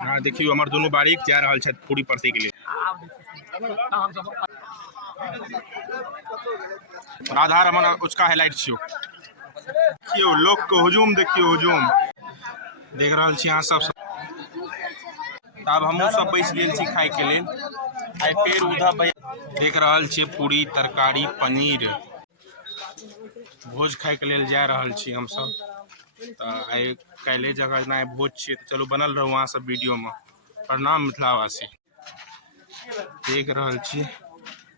हाँ देखियो हमार दोनों बारीक जा रहा है पूरी परसे के लिए। राधा रमन उसका हाईलाइट छियो। देखियो लोग को हुजूम, देखियो हुजूम देख रहा छी यहाँ सब। तब हमहूँ सब बैस गेल छी खाए के लिए। आई फिर उधर देख रहा छी पूरी तरकारी पनीर भोज खाए के लिए जा रहा छी हम सब। तो आई कल जगह ना भोज छे तो चलो बनल रहो वहाँ सब वीडियो में। प्रणाम मिथिलावासी। देख रहा छी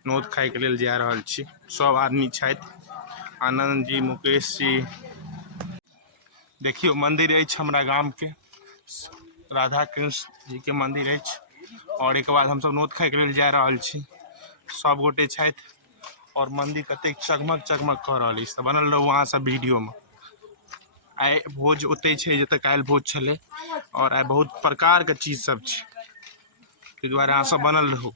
नोत खाए के लिए जा रहा छी। सब आदमी छथि, आनंद जी, मुकेश जी। देखियो मंदिर है हमारा गाम के राधा कृष्ण जी के मंदिर है। और एक बाद हम सब नोत खाए के लिए जा रहा छी। सब गोटे छथि और मंदिर कते चकमक चकमक कर रहा है। तो बनल रहो वहाँ सब वीडियो में। आई भोज ओते छे जते काल भोज छले और आई बहुत प्रकार के चीज सब छे, ताहि दुआरे अहाँ सब बनल रहू।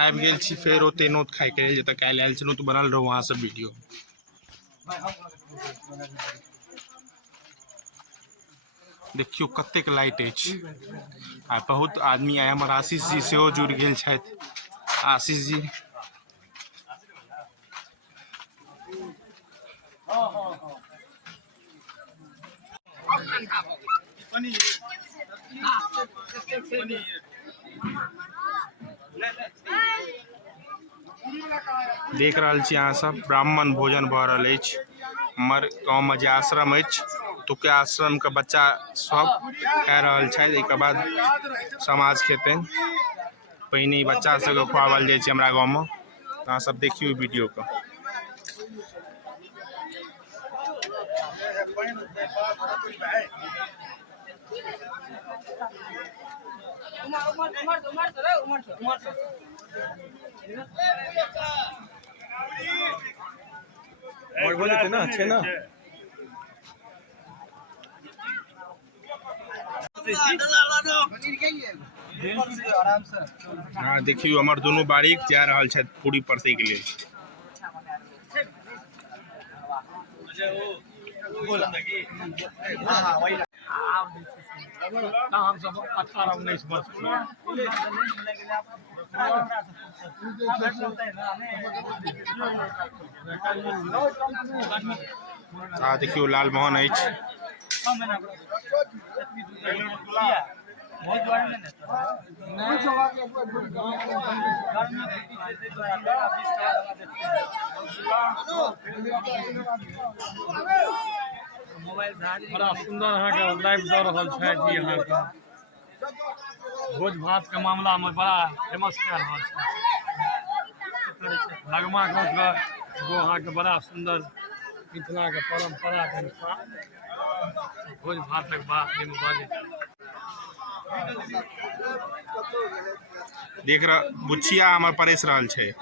आबि गेल छी फेर ओते नोत खाए के जते काल आयल छलहुँ, तो बनल रहू वहाँ सब वीडियो। देखियो कतेक लाइट अछि आ बहुत आदमी आए। हमर आशीष जी सेहो जुड़ गेल छथि। आशीष जी देख रहा छी अहाँ सब ब्राह्मण भोजन भ रहल अछि। हमर गाँव में जे आश्रम अछि तुके आश्रम के बच्चा सब खा रहल छथि। एक बाद समाज खेते पहिने बच्चा सबके खुआवल जाइ छै हमरा गाँव में। अहाँ सब देखियो वीडियो को। और बोले थे ना अच्छे ना। हाँ देखियो हमार दोनों बारीक जा रहा है पूरी परसे के लिए। हम सब 18-19 वर्ष हाँ देखियो लाल मोहन अछि। बड़ा सुंदर अहाँ के लाइव दऽ रहल छथि यहाँ के भोज भात के मामला में बड़ा फेमस कऽ रहल छथि। लगमा गाँव के जो अहाँ के बड़ा सुंदर मिथिला के परंपरा के अनुसार भोज भात के बात में बाजे। देख रहा बुचिया हमार परेश रहल छे।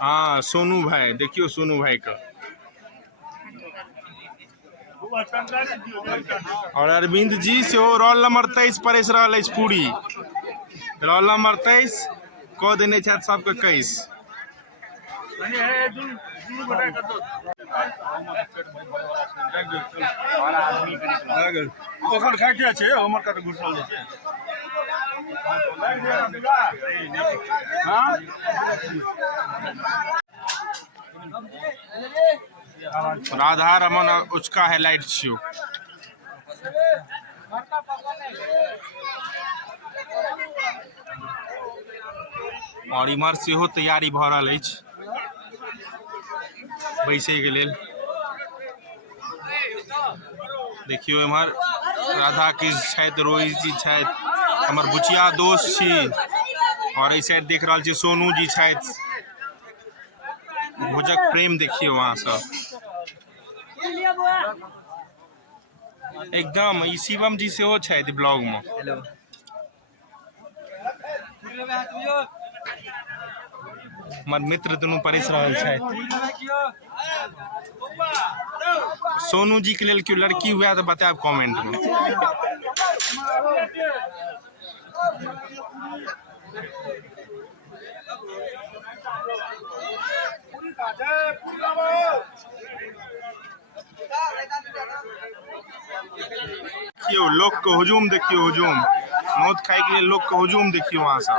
हाँ सोनू भाई, देखियो सोनू भाई का। और अरविंद जी से रोल नंबर 23 परेश रहल अछि पूरी। रोल नंबर 23 कह देने छथि सबके 21। ओखन खाइ के छै हमर कत घुसल छै। हां राधा रमन उसका हाईलाइट छियो। और इमहर सेहो तैयारी भ रहल अछि बैसे के लेल। देखियो इमहर राधा कृष्ण छथि, रोहित जी छथि, हमर बुचिया दोस्त छी। और इस साइड देख रहल छी सोनू जी छथि। भोजक प्रेम देखियो वहाँ सब एकदम। ई शिवम जी सेहो छथि ब्लॉग में। हमर मित्र दुनू परस रहल छथि। सोनू जी के लेल क्यों लड़की हुआ तो बताएब कमेंट में। देखियो लोग के हुजूम, देखियो हुजूम, मौत खाए के लिए लोग के हुजूम देखियो वहां से।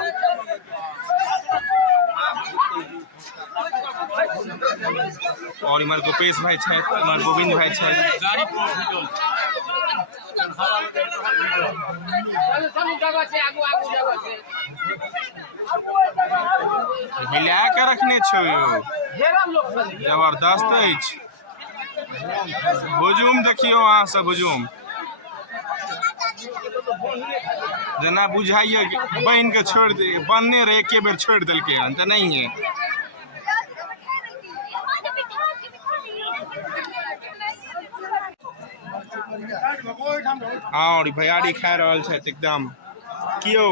और इमर गोपेश भाई छथि, इमर गोविंद भाई छथि। हिला के रखने छो यो, जबरदस्त अछि। हुजूम देखियो अहाँ सब, हुजूम जना बुझाइए बहन के छोड़ दे, बनने रहे एके बेर छोड़ दिलकै हन तऽ नहीं है। और भैयारी खा रहल छथि एकदम कियो।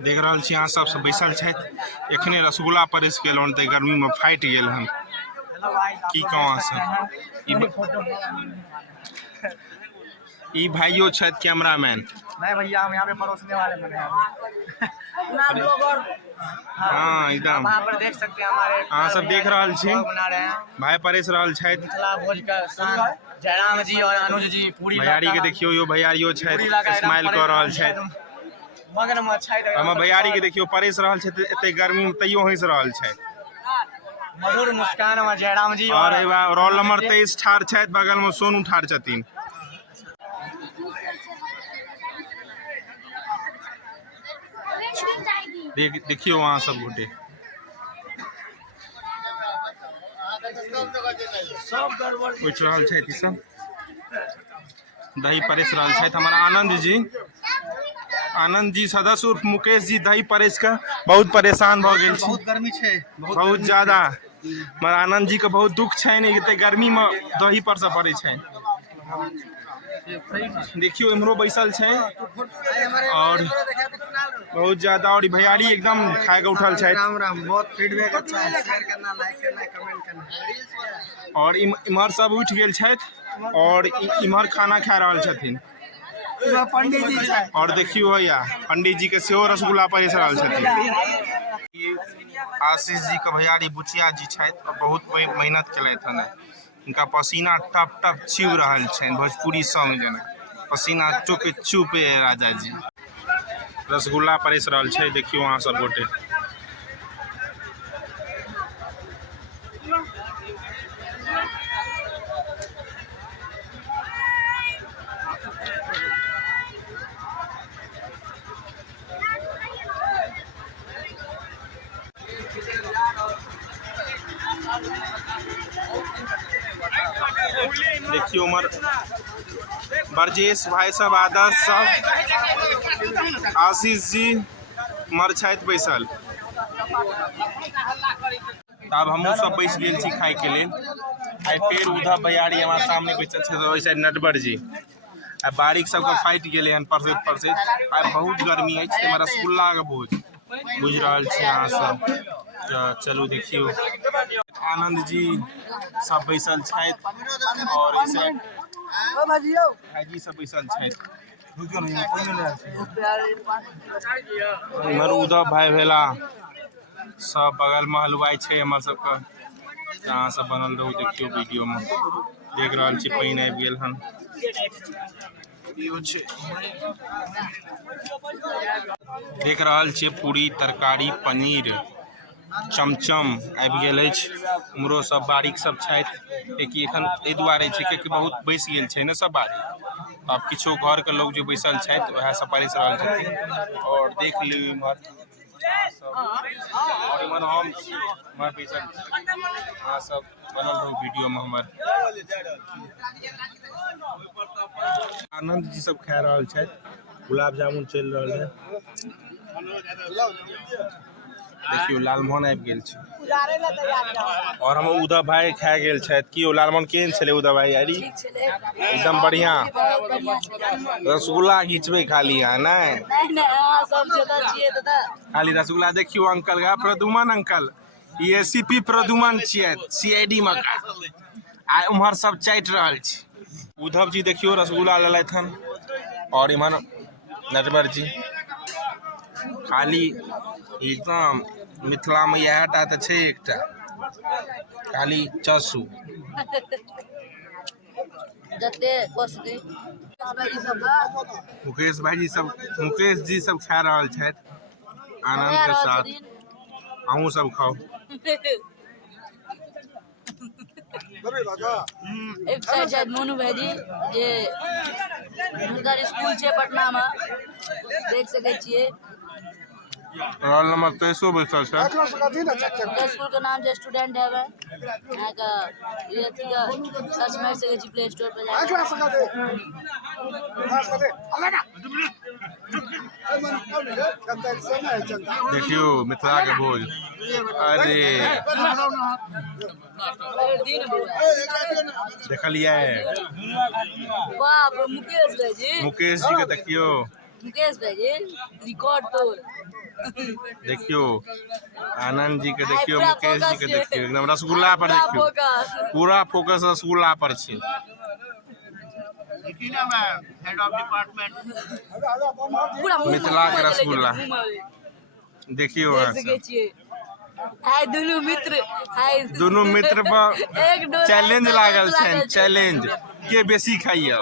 देख रहल छी अहाँ सब बैसल छथि, एखने रसगुल्ला परस के एलहुँ तऽ गर्मी में फाटि गेल हन। की कहूँ से ई भाइयों छथि कैमरामैन। नहीं भैया, हम यहाँ पे परोसने वाले बने हैं। हाँ एकदम वहाँ पर देख सकते हैं हमारे अहाँ सब देख रहल छी बना रहे हैं। भाई परस रहल छथि। मिथिला भोज का शान जयराम जी और अनुज जी पूरी भैयारी के देखियो, यो भैयारियो छथि, स्माइल कर रहल छथि। मगन में छथि। हमर भैयारी के देखियो परस रहल छथि, एते गर्मी में तैयो हंस रहल छथि। मधुर मुस्कान में जयराम जी और रोल नंबर 23 ठार छथि, बगल में सोनू ठार छथिन। देखियो वहाँ सब गोटे उठ रहल छथि। सब दही परस रहल छथि। हमारा आनंद जी सदस्य उर्फ मुकेश जी दही परस के बहुत परेशान भ गेल छी। बहुत गर्मी छै, बहुत ज्यादा। हमारा आनंद जी के बहुत दुख छनि, एते गर्मी में दही पर से पड़े छनि। देखियो इमरो बैसल छै और बहुत ज्यादा। और भैयारी एकदम खाए के उठल छथि। राम राम, बहुत फीडबैक अच्छा है, शेयर करना, लाइक करना, कमेंट करना। और इमहर सब उठ गेल छथि और इमहर खाना खा रहल छथिन। पंडित जी छै और देखियो भैया पंडित जी के सेहो रसगुल्ला परस रहल छथिन। आशीष जी के भैयारी बुचिया जी छथि, बहुत मेहनत केलथि हन। इनका पसीना टप टप चुब रहल छनि, भोजपुरी सॉन्ग जेना पसीना चुपे चुपे। राजा जी रसगुल्ला परस रहल छै, देखियो अहाँ सब गोटे। देखियो उमर ब्रजेश भाई सब, आदर्श सब, आशीष जी उमर छथि बैसल। अब हमहूँ सब बैस गेल छी खाए के लेल। आई फेर उधर भैयारी हमारे सामने बैसल छै, ओहि साइड नटवर जी। आ बारीक सबके फाटि गेलै हन परसैत परसैत। आई बहुत गर्मी अछि, ताहिमे रसगुल्ला के भोज बुझि रहल छी अहाँ सब। चलू देखियो आनंद जी सब बैसल छथि और इस साइड भाईजी सब बैसल छथि। इमहर उद्धव भाई भेला सब, बगल में हलवाई छै हमर सबके। अहाँ सब बनल रहू, देखियो वीडियो में देख रहल छी पानि आबि गेल हन। देख रहल छियै पूरी तरकारी पनीर चमचम आबि गेल अछि। उमरो सब बारीक सब छथि, किएकि एखन एहि दुआरे छै किएकि बहुत बैस गेल छै ने सब बारी। अब किछो घर के लोग जो बैसल छथि वएह सब परस रहल छथिन। और देख लियौ इमहर और इमहर हम बैसल छी। अहाँ सब बनल रहू वीडियो में हमर। आनंद जी सब खा रहल छथि, गुलाब जामुन चलि रहल है। देखियो लालमोहन आबि गेल छै और हम उदय भाई खा गेल छथि कि यौ लालमोहन केहन छलै उदय भाई यारी एकदम बढ़िया रसगुल्ला घिचबै खाली अहाँ नै खाली रसगुल्ला देखियो अंकल का प्रदुमन अंकल ई एसीपी प्रदुमन छियै सीआईडी मका आ उम्हर सब चाटि रहल छै उद्धव जी देखियो रसगुल्ला लेलथि हन और इम्हर नटवर जी खाली एकदम मिथिला में इएह टा तऽ छै एकटा खाली चसू मुकेश जी सब खा रहल छथि आनंद के साथ अहूँ सब खाओ एक साइड शायद मोनू भाईजी जे हुनकर स्कूल छै पटना में देख सकै छियै रोल नंबर 23 बैठल छै स्कूल के नाम छै स्टूडेंट हेवन यहाँ का ये अथी का सर्च मार सकै छी प्ले स्टोर पे देखियो मिथिला के भोज अरे देखलिए बाप मुकेश भाईजी के देखियो मुकेश भाईजी रिकॉर्ड तोड़ देखियो आनंद जी के देखियो मुकेश जी के देखियो एकदम रसगुल्ला पर देखियो पूरा फोकस रसगुल्ला पर छै मिथिला के रसगुल्ला देखियो हाय दुनू मित्र पर चैलेंज लागल छै चैलेंज के बेसी खाइया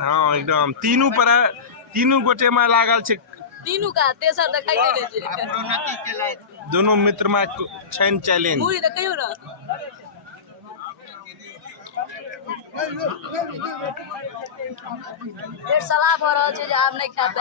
हाँ एकदम तीनू गोटे में लागल छै तीनू का तेसर दिखाई दे छै दोनों मित्र में छैन चैलेंज पूरी देखियो ना सलाह भऽ रहल छै जे आब नहि खाएब